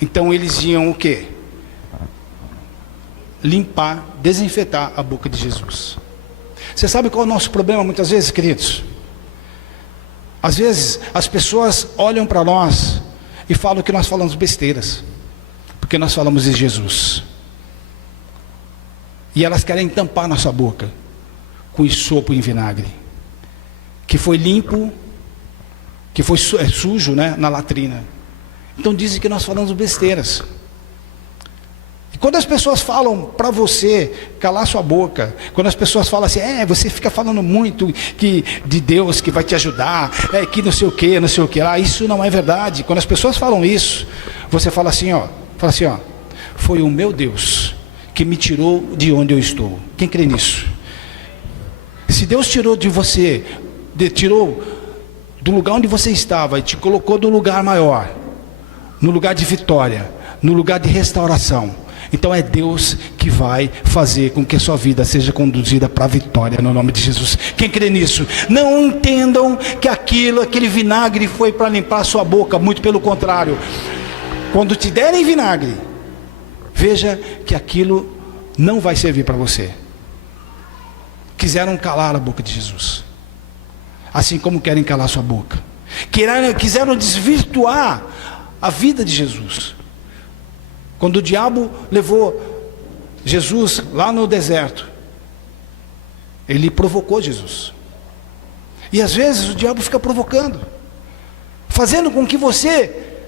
Então eles iam o quê? Limpar, desinfetar a boca de Jesus. Você sabe qual é o nosso problema muitas vezes, queridos? Às vezes as pessoas olham para nós e falam que nós falamos besteiras, porque nós falamos de Jesus. E elas querem tampar nossa boca com isopo em vinagre, que foi limpo, que foi sujo, né, na latrina. Então dizem que nós falamos besteiras. E quando as pessoas falam para você calar sua boca, quando as pessoas falam assim, você fica falando muito de Deus que vai te ajudar, que não sei o que lá, isso não é verdade. Quando as pessoas falam isso, você fala assim, foi o meu Deus que me tirou de onde eu estou. Quem crê nisso? Se Deus tirou de você, tirou do lugar onde você estava e te colocou no lugar maior, no lugar de vitória, no lugar de restauração, então é Deus que vai fazer com que a sua vida seja conduzida para a vitória, no nome de Jesus. Quem crê nisso? Não entendam que aquele vinagre foi para limpar a sua boca, muito pelo contrário. Quando te derem vinagre, veja que aquilo não vai servir para você. Quiseram calar a boca de Jesus, assim como querem calar sua boca. Quiseram desvirtuar a vida de Jesus. Quando o diabo levou Jesus lá no deserto, ele provocou Jesus. E às vezes o diabo fica provocando, fazendo com que você,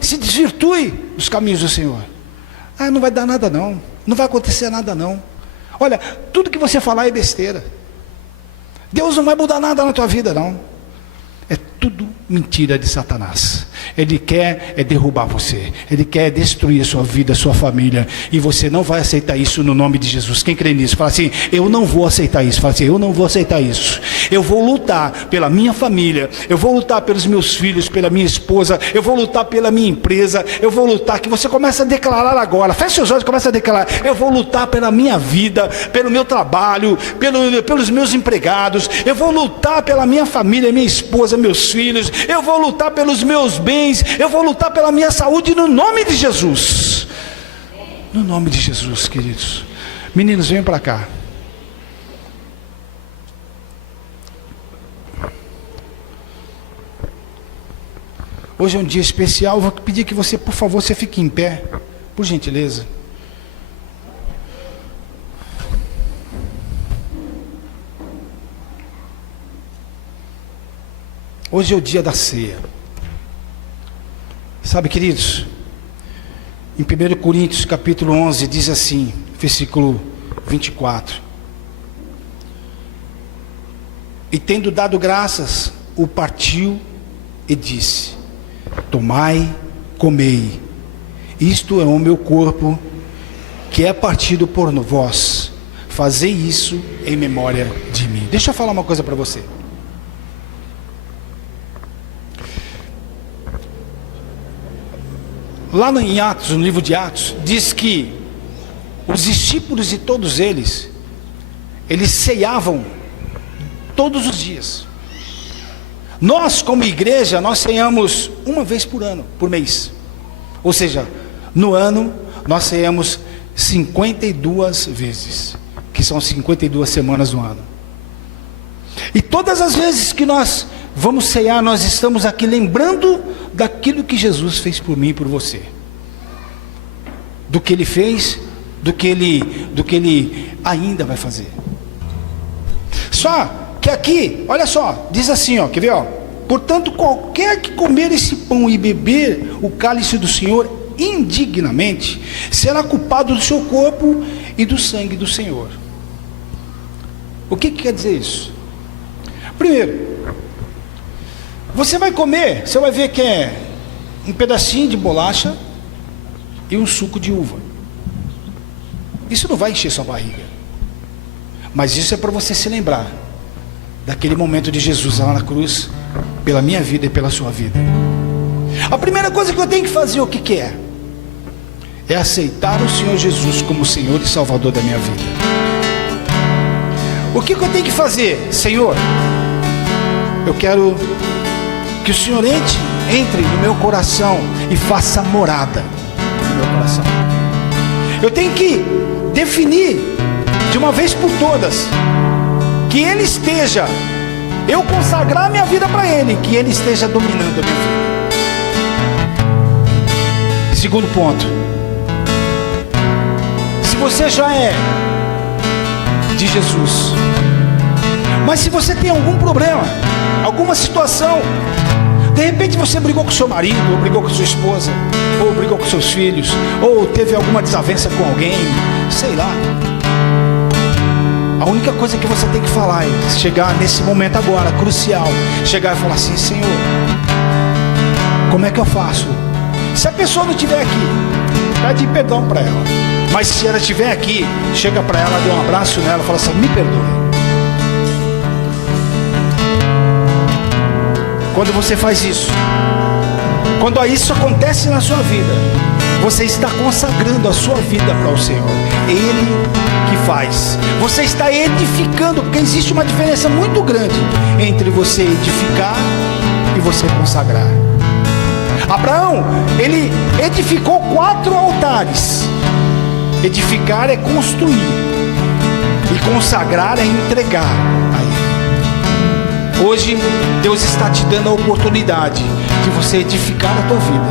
se desvirtue dos caminhos do Senhor. Não vai dar nada não, não vai acontecer nada não. Olha, tudo que você falar é besteira. Deus não vai mudar nada na tua vida não. É tudo mentira de Satanás. Ele quer derrubar você. Ele quer destruir a sua vida, a sua família. E você não vai aceitar isso no nome de Jesus. Quem crê nisso? Fala assim, eu não vou aceitar isso. Fala assim, eu não vou aceitar isso. Eu vou lutar pela minha família. Eu vou lutar pelos meus filhos, pela minha esposa. Eu vou lutar pela minha empresa. Eu vou lutar. Que você começa a declarar agora. Feche seus olhos e começa a declarar. Eu vou lutar pela minha vida, pelo meu trabalho, pelos meus empregados. Eu vou lutar pela minha família, minha esposa, meus filhos. Eu vou lutar pelos meus bens. Eu vou lutar pela minha saúde no nome de Jesus. No nome de Jesus, queridos. Meninos, venham para cá. Hoje é um dia especial. Eu vou pedir que você, por favor, você fique em pé, por gentileza. Hoje é o dia da ceia. Sabe, queridos, em 1 Coríntios capítulo 11 diz assim, versículo 24: e tendo dado graças, o partiu e disse: tomai, comei, isto é o meu corpo, que é partido por vós, fazei isso em memória de mim. Deixa eu falar uma coisa para você. Lá em Atos, no livro de Atos, diz que os discípulos de todos eles ceiavam todos os dias. Nós, como igreja, nós ceiamos uma vez por ano, por mês. Ou seja, no ano, nós ceiamos 52 vezes, que são 52 semanas no ano. E todas as vezes que nós vamos ceiar, nós estamos aqui lembrando daquilo que Jesus fez por mim e por você. Do que Ele fez, do que Ele ainda vai fazer. Só que aqui, olha só, diz assim, ó, quer ver, ó? Portanto, qualquer que comer esse pão e beber o cálice do Senhor indignamente, será culpado do seu corpo e do sangue do Senhor. O que quer dizer isso? Primeiro, você vai comer, você vai ver que é um pedacinho de bolacha e um suco de uva. Isso não vai encher sua barriga, mas isso é para você se lembrar daquele momento de Jesus lá na cruz, pela minha vida e pela sua vida. A primeira coisa que eu tenho que fazer, o que é? É aceitar o Senhor Jesus como Senhor e Salvador da minha vida. O que eu tenho que fazer? Senhor, eu quero que o Senhor entre no meu coração e faça morada no meu coração. Eu tenho que definir de uma vez por todas que Ele esteja, eu consagrar minha vida para Ele, que Ele esteja dominando a minha vida. Segundo ponto, se você já é de Jesus, mas se você tem algum problema, alguma situação, de repente você brigou com seu marido, ou brigou com sua esposa, ou brigou com seus filhos, ou teve alguma desavença com alguém, sei lá. A única coisa que você tem que falar é chegar nesse momento agora, crucial, chegar e falar assim: Senhor, como é que eu faço? Se a pessoa não estiver aqui, pede perdão para ela. Mas se ela estiver aqui, chega para ela, dê um abraço nela e fala assim: me perdoe. Quando você faz isso, quando isso acontece na sua vida, você está consagrando a sua vida para o Senhor. Ele que faz. Você está edificando, porque existe uma diferença muito grande entre você edificar e você consagrar. Abraão, ele edificou 4 altares. Edificar é construir, e consagrar é entregar a Ele. Hoje Deus está te dando a oportunidade de você edificar a tua vida,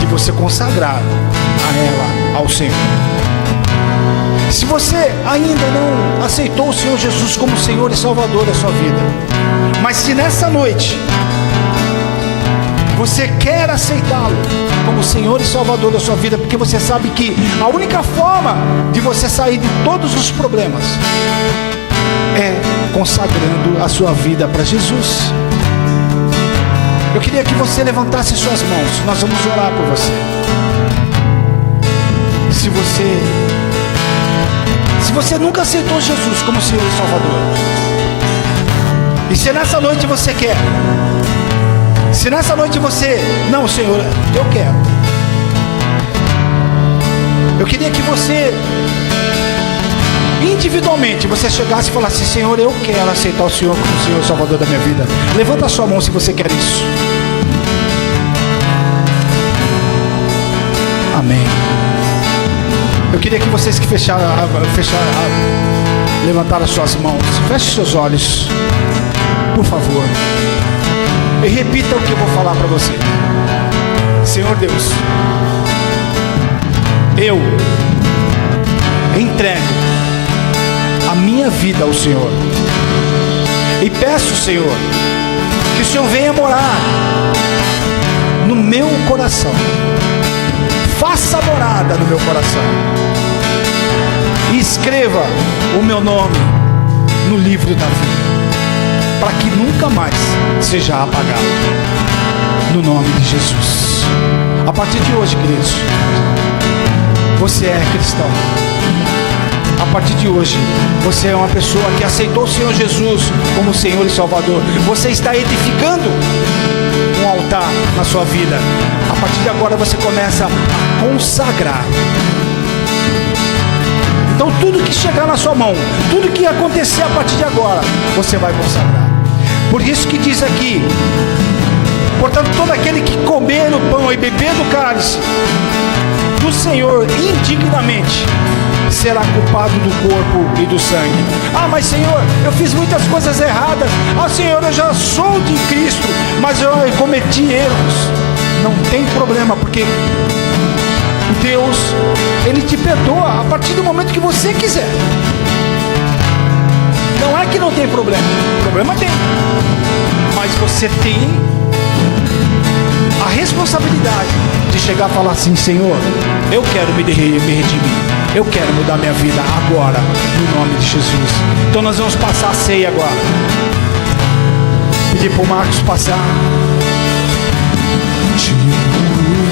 de você consagrar a ela, ao Senhor. Se você ainda não aceitou o Senhor Jesus como Senhor e Salvador da sua vida, mas se nessa noite você quer aceitá-lo como Senhor e Salvador da sua vida, porque você sabe que a única forma de você sair de todos os problemas é consagrando a sua vida para Jesus. Eu queria que você levantasse suas mãos. Nós vamos orar por você. Se você nunca aceitou Jesus como Senhor e Salvador, e se nessa noite você quer, se nessa noite você, não, Senhor, eu quero. Eu queria que você, individualmente, você chegasse e falasse: Senhor, eu quero aceitar o Senhor como Senhor e Salvador da minha vida. Levanta a sua mão se você quer isso. Amém. Eu queria que vocês que levantaram as suas mãos, feche seus olhos, por favor. E repita o que eu vou falar para você. Senhor Deus, eu entrego a minha vida ao Senhor. E peço, Senhor, que o Senhor venha morar no meu coração. Faça morada no meu coração. E escreva o meu nome no livro da vida, para que nunca mais seja apagado. No nome de Jesus. A partir de hoje, queridos, você é cristão. A partir de hoje, você é uma pessoa que aceitou o Senhor Jesus como Senhor e Salvador. Você está edificando um altar na sua vida. A partir de agora você começa a consagrar. Então tudo que chegar na sua mão, tudo que acontecer a partir de agora, você vai consagrar. Por isso que diz aqui: portanto, todo aquele que comer o pão e beber do cálice do Senhor indignamente será culpado do corpo e do sangue. Ah, mas Senhor, eu fiz muitas coisas erradas. Ah, Senhor, eu já sou de Cristo, mas eu cometi erros. Não tem problema, porque Deus, Ele te perdoa a partir do momento que você quiser. Não é que não tem problema, problema tem, mas você tem a responsabilidade de chegar a falar assim: Senhor, eu quero me redimir, eu quero mudar minha vida agora, no nome de Jesus. Então nós vamos passar a ceia agora. Pedir para o Marcos passar.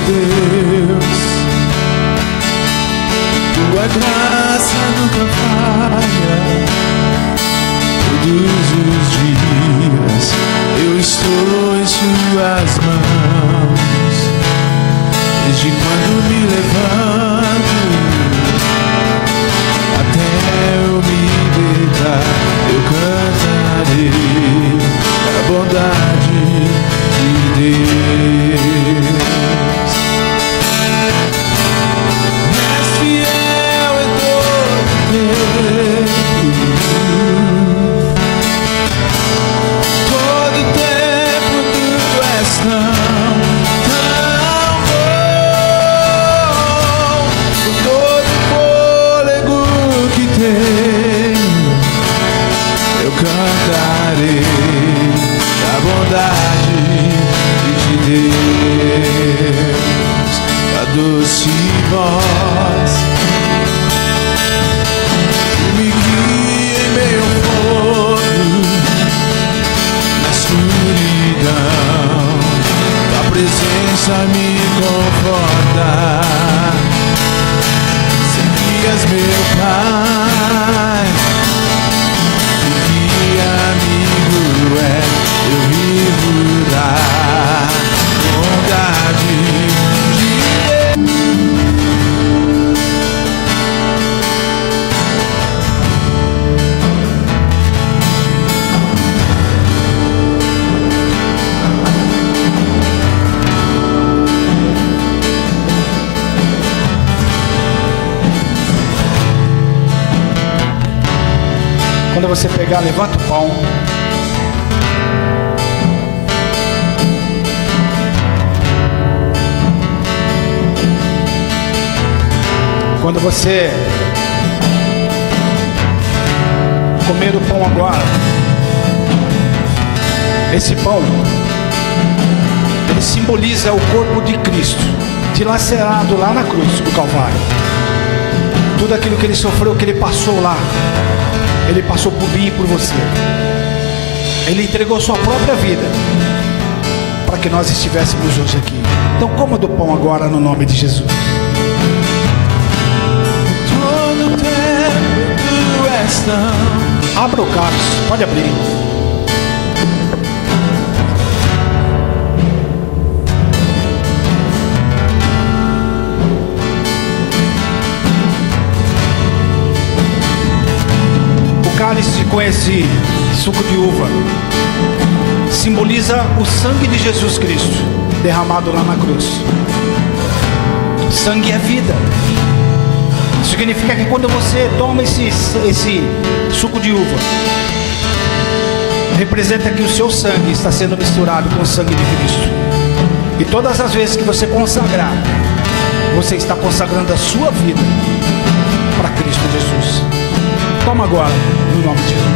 Deus, tua graça nunca falha. Todos os dias eu estou em suas mãos. Desde quando me levanto até eu me deitar, eu cantarei a bondade de Deus. És fiel em todo tempo tu és tão bom. Com todo fôlego que tenho, eu cantarei a bondade de Deus. A doce voz que me guia em meio ao fogo, na escuridão, tua presença me conforta. Sei que és meu Pai, e que amigo é, eu vivo da bondade de Quando você pegar, levanta o pão. Quando você comer o pão agora, esse pão, ele simboliza o corpo de Cristo, dilacerado lá na cruz do Calvário. Tudo aquilo que ele sofreu, que ele passou lá, ele passou por mim e por você. Ele entregou sua própria vida para que nós estivéssemos hoje aqui. Então coma do pão agora no nome de Jesus. todo tempo tu és tão. Abra o cálice, pode abrir. O cálice com esse suco de uva simboliza o sangue de Jesus Cristo derramado lá na cruz. Sangue é vida. Significa que quando você toma esse suco de uva, representa que o seu sangue está sendo misturado com o sangue de Cristo. E todas as vezes que você consagrar, você está consagrando a sua vida para Cristo Jesus. Toma agora, no nome de Jesus.